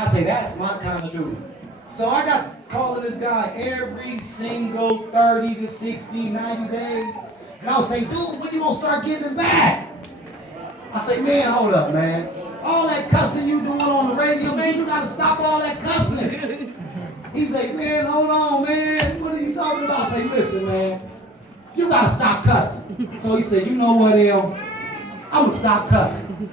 I say, that's my kind of dude. So I got calling this guy every single 30 to 60, 90 days. And I would say, dude, when you gonna start giving back? I say, man, hold up, man. All that cussing you doing on the radio, man, you gotta stop all that cussing. He's like, man, hold on, man. What are you talking about? I say, listen, man, you gotta stop cussing. So he said, you know what, El? I'm gonna stop cussing.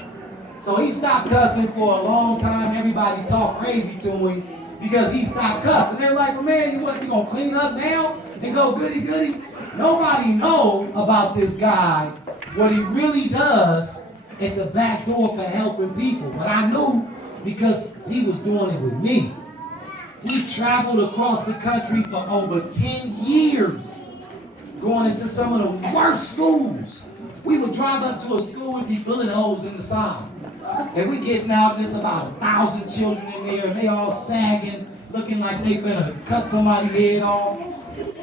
So he stopped cussing for a long time. Everybody talked crazy to him because he stopped cussing. They're like, well, man, you gonna clean up now and go goody goody? Nobody know about this guy, what he really does at the back door for helping people. But I knew because he was doing it with me. He traveled across the country for over 10 years, going into some of the worst schools. We would drive up to a school and be bullet holes in the sign. And we getting out, there's about 1,000 children in there, and they all sagging, looking like they finna cut somebody's head off.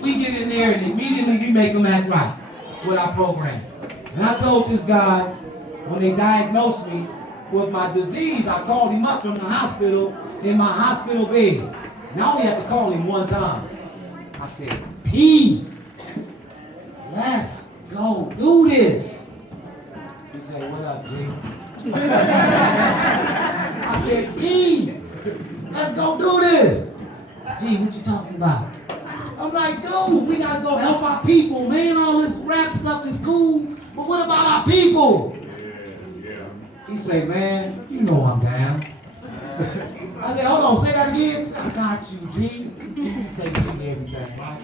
We get in there and immediately we make them act right with our program. And I told this guy, when they diagnosed me with my disease, I called him up from the hospital in my hospital bed. And I only had to call him one time. I said, P, let's go do this. He said, what up, G? I said, P, let's go do this. G, what you talking about? I'm like, dude, we gotta go help our people, man. All this rap stuff is cool, but what about our people? He say, man, you know I'm down. I said, hold on, say that again. He said, I got you, G. He say G and everything, right?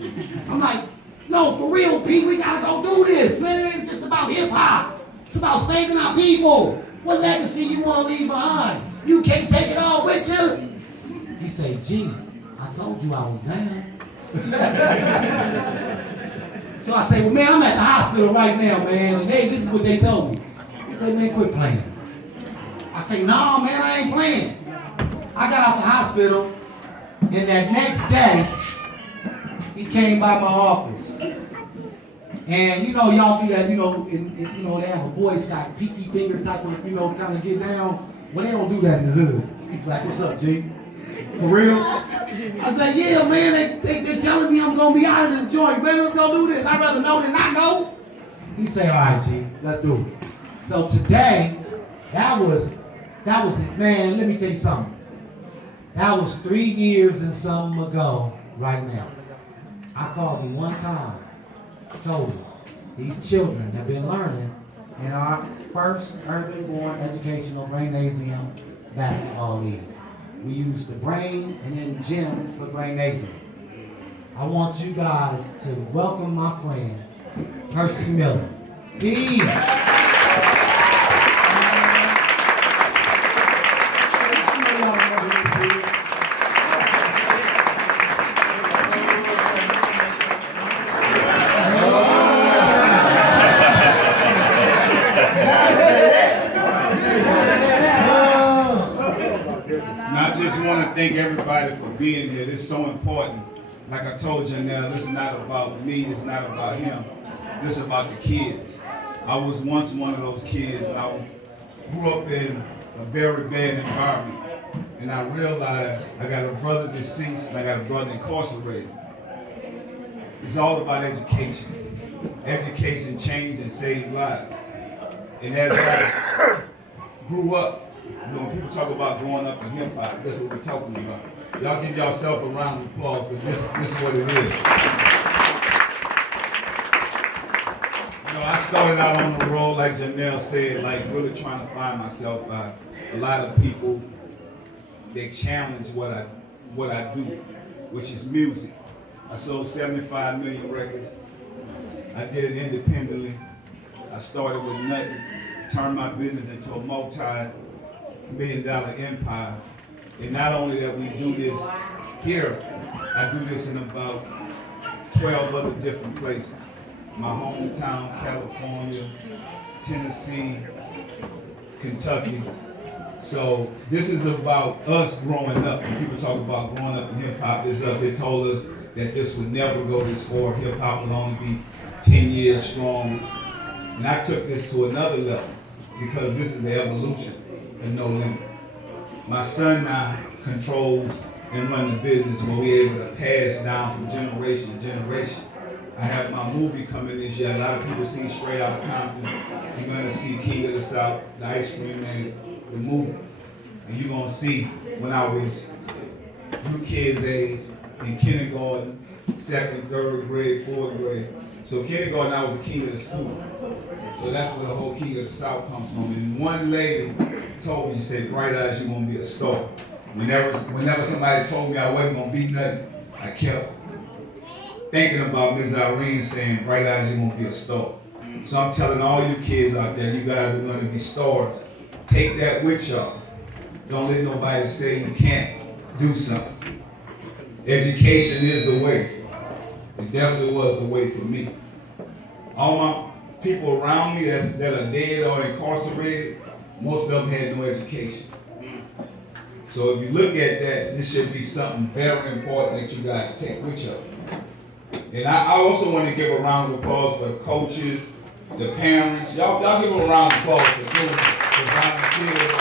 I'm like, no, for real, P, we gotta go do this. Man, it ain't just about hip-hop. It's about saving our people. What legacy you wanna leave behind? You can't take it all with you. He say, G, I told you I was down. So I say, well, man, I'm at the hospital right now, man, and this is what they told me. He said, man, quit playing. I say, no, man, I ain't playing. I got out the hospital, and that next day, he came by my office. And you know, y'all do that, you know, they have a voice like pinky finger type of, kind of get down. Well, they don't do that in the hood. He's like, what's up, G? For real? I said, yeah, man, they're telling me I'm going to be out of this joint. Man, let's go do this. I'd rather know than not know. He said, all right, G, let's do it. So today, that was it. Man, let me tell you something. That was 3 years and something ago right now. I called him one time, told him, these children have been learning in our first urban-born educational brain-asium basketball league. We use the brain and then gym for brain-asium. I want you guys to welcome my friend, Percy Miller. Peace. Thank everybody for being here. This is so important. Like I told you now, this is not about me, it's not about him. This is about the kids. I was once one of those kids, and I grew up in a very bad environment. And I realized I got a brother deceased and I got a brother incarcerated. It's all about education. Education changed and saved lives. And as I grew up, when people talk about growing up in hip hop, that's what we're talking about. Y'all give yourself a round of applause, because this is what it is. I started out on the road, like Janelle said, like really trying to find myself. A lot of people, they challenge what I do, which is music. I sold 75 million records. I did it independently. I started with nothing, turned my business into a multi-million-dollar empire. And not only that we do this here, I do this in about 12 other different places. My hometown, California, Tennessee, Kentucky. So this is about us growing up. When people talk about growing up in hip-hop, they told us that this would never go this far. Hip-hop would only be 10 years strong. And I took this to another level because this is the evolution of No Limit. My son now controls and runs the business where we're able to pass down from generation to generation. I have my movie coming this year. A lot of people see Straight Outta Compton. You're going to see King of the South, the Ice Cream Man, the movie. And you're going to see when I was you kids' age in kindergarten, second, third grade, fourth grade. So kindergarten, I was the king of the school. So that's where the whole King of the South comes from. And one lady told me, she said, bright eyes, you're going to be a star. Whenever somebody told me I wasn't going to be nothing, I kept thinking about Ms. Irene saying, bright eyes, you're going to be a star. So I'm telling all you kids out there, you guys are going to be stars. Take that with y'all. Don't let nobody say you can't do something. Education is the way. It definitely was the way for me. All my people around me that are dead or incarcerated, most of them had no education. So if you look at that, this should be something very important that you guys take with you. And I also want to give a round of applause for the coaches, the parents. Y'all give a round of applause for doing the volunteers.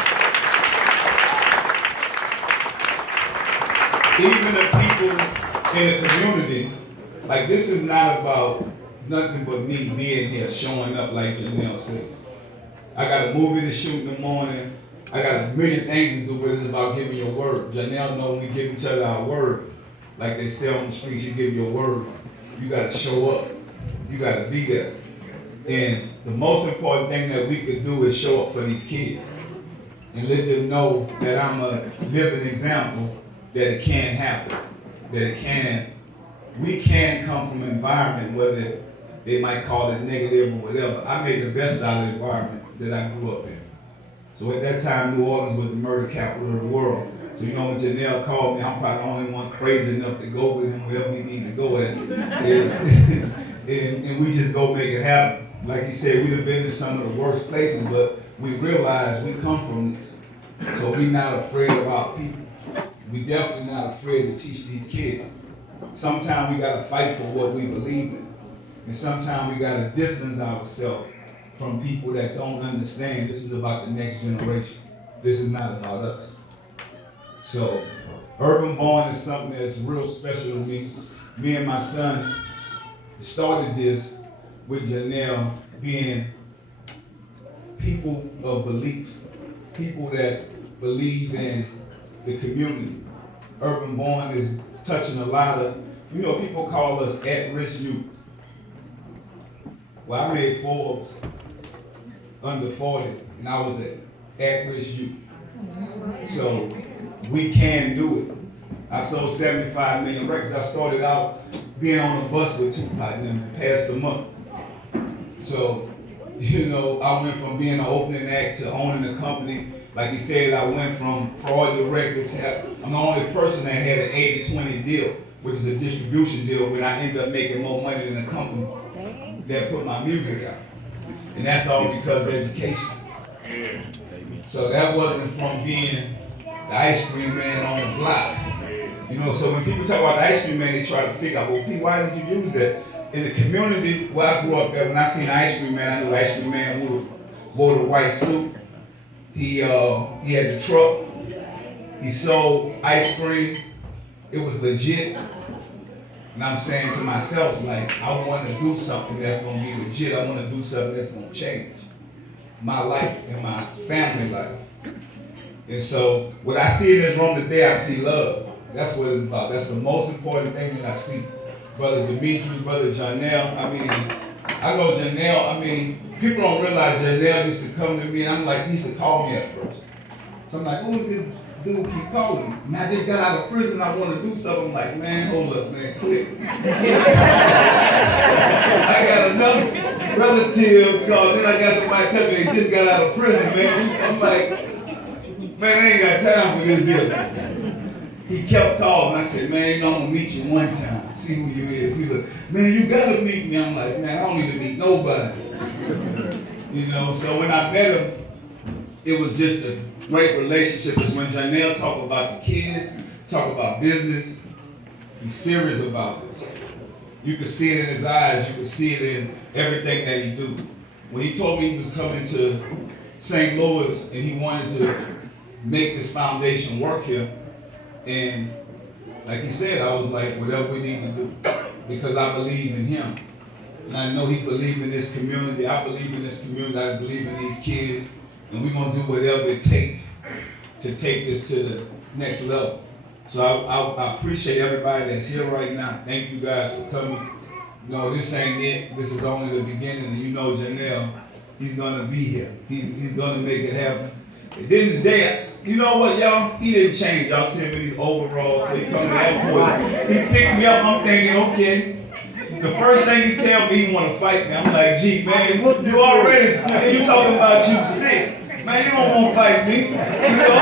Even the people in the community, like this is not about nothing but me being here, showing up like Janelle said. I got a movie to shoot in the morning. I got a million things to do, but it's about giving your word. Janelle knows we give each other our word. Like they say on the streets, you give your word. You got to show up. You got to be there. And the most important thing that we could do is show up for these kids and let them know that I'm a living example that it can happen, we can come from an environment whether they might call it negative or whatever. I made the best out of the environment that I grew up in. So at that time, New Orleans was the murder capital of the world. So you know when Janelle called me, I'm probably the only one crazy enough to go with him wherever we need to go at. And we just go make it happen. Like he said, we'd have been in some of the worst places, but we realize we come from this. So we're not afraid of our people. We definitely not afraid to teach these kids. Sometimes we gotta fight for what we believe in. And sometimes we gotta distance ourselves from people that don't understand this is about the next generation. This is not about us. So, Urban Born is something that's real special to me. Me and my son started this with Janelle being people of belief, people that believe in the community. Urban Born is touching a lot of, people call us at-risk youth. Well, I made Forbes under 40, and I was at-risk youth. So we can do it. I sold 75 million records. I started out being on a bus with Tupac and passed them up. So, I went from being an opening act to owning a company. Like he said, I went from Priority Records. I'm the only person that had an 80-20 deal, which is a distribution deal, where I ended up making more money than the company that put my music out. And that's all because of education. So that wasn't from being the ice cream man on the block. So when people talk about the ice cream man, they try to figure out, well, P, why did you use that? In the community where I grew up at, when I seen the ice cream man, I knew the ice cream man who wore the white suit. He had the truck. He sold ice cream. It was legit. And I'm saying to myself, like, I want to do something that's going to be legit. I want to do something that's going to change my life and my family life. And so, what I see in this room today, I see love. That's what it's about. That's the most important thing that I see. Brother Demetrius, Brother Janelle. I know Janelle, people don't realize Janelle used to come to me, and I'm like, he used to call me at first. So I'm like, who is this dude keep calling me? And I just got out of prison, I want to do something. I'm like, man, hold up, man, click. I got another relative called, then I got somebody tell me they just got out of prison, man. I'm like, man, I ain't got time for this deal. He kept calling. I said, man, I'm gonna meet you one time, see who you is. He was like, man, you gotta meet me. I'm like, man, I don't need to meet nobody. So when I met him, it was just a great relationship. Because when Janelle talk about the kids, talk about business, he's serious about this. You could see it in his eyes. You could see it in everything that he do. When he told me he was coming to St. Louis and he wanted to make this foundation work here. And like he said, I was like, whatever we need to do, because I believe in him. And I know he believes in this community. I believe in this community. I believe in these kids. And we're going to do whatever it takes to take this to the next level. So I appreciate everybody that's here right now. Thank you guys for coming. No, this ain't it. This is only the beginning. And you know Janelle, he's going to be here. He's going to make it happen. At the end of the day, you know what, y'all? He didn't change. Y'all see him in these overalls. So he comes to the airport. He picked me up. I'm thinking, okay. The first thing he tell me, he want to fight me. I'm like, gee, man, you already, you talking about you sick. Man, you don't want to fight me. You know?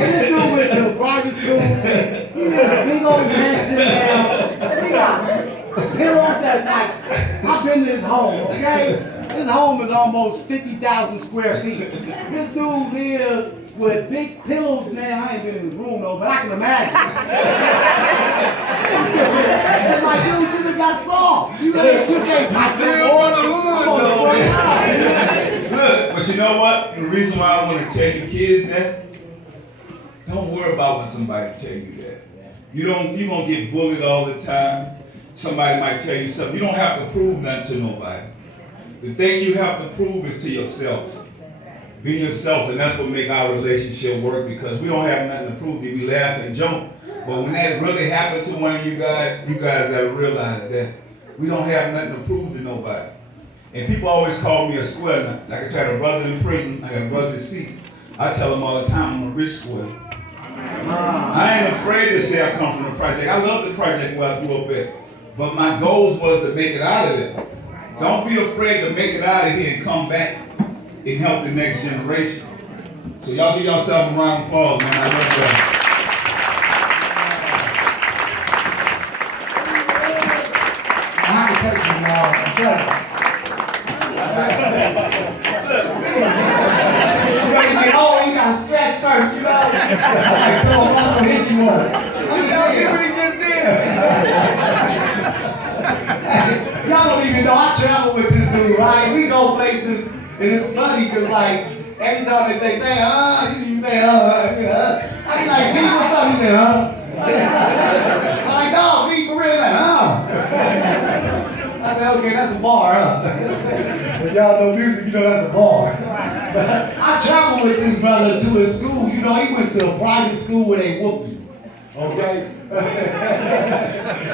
And this dude went to a private school. He got a big old mansion now. He got pillows that's like, I've been to his home, okay? His home is almost 50,000 square feet. This dude lives with big pillows now. I ain't been in his room though, but I can imagine. It's like, dude, you just got soft. You can't fight the Look, but you know what? The reason why I want to tell you kids that, don't worry about when somebody tell you that. You don't get bullied all the time. Somebody might tell you something. You don't have to prove nothing to nobody. The thing you have to prove is to yourself. Be yourself, and that's what make our relationship work, because we don't have nothing to prove. We laugh and joke. But when that really happened to one of you guys gotta realize that we don't have nothing to prove to nobody. And people always call me a square nut. Like I got a brother in prison, I got a brother deceased. I tell them all the time, I'm a rich square. I ain't afraid to say I come from the project. I love the project where I grew up at. But my goals was to make it out of it. Don't be afraid to make it out of here and come back and help the next generation. So y'all give yourself a round of applause, man. I love that. I can take you now. I'm telling you. You ready to get old, you gotta stretch first, you know? So I'm gonna hit you up. Y'all see what he just did? Y'all don't even know I travel with this dude, right? We go places, and it's funny because, like, every time they say, you say, I be like, Pete, what's up? He say, I'm like, no, Pete, for real, like, I said, okay, that's a bar, If y'all know music, you know that's a bar. I traveled with this brother to his school. You know, he went to a private school where they whoop you. Okay?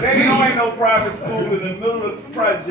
There ain't no private school in the middle of the project.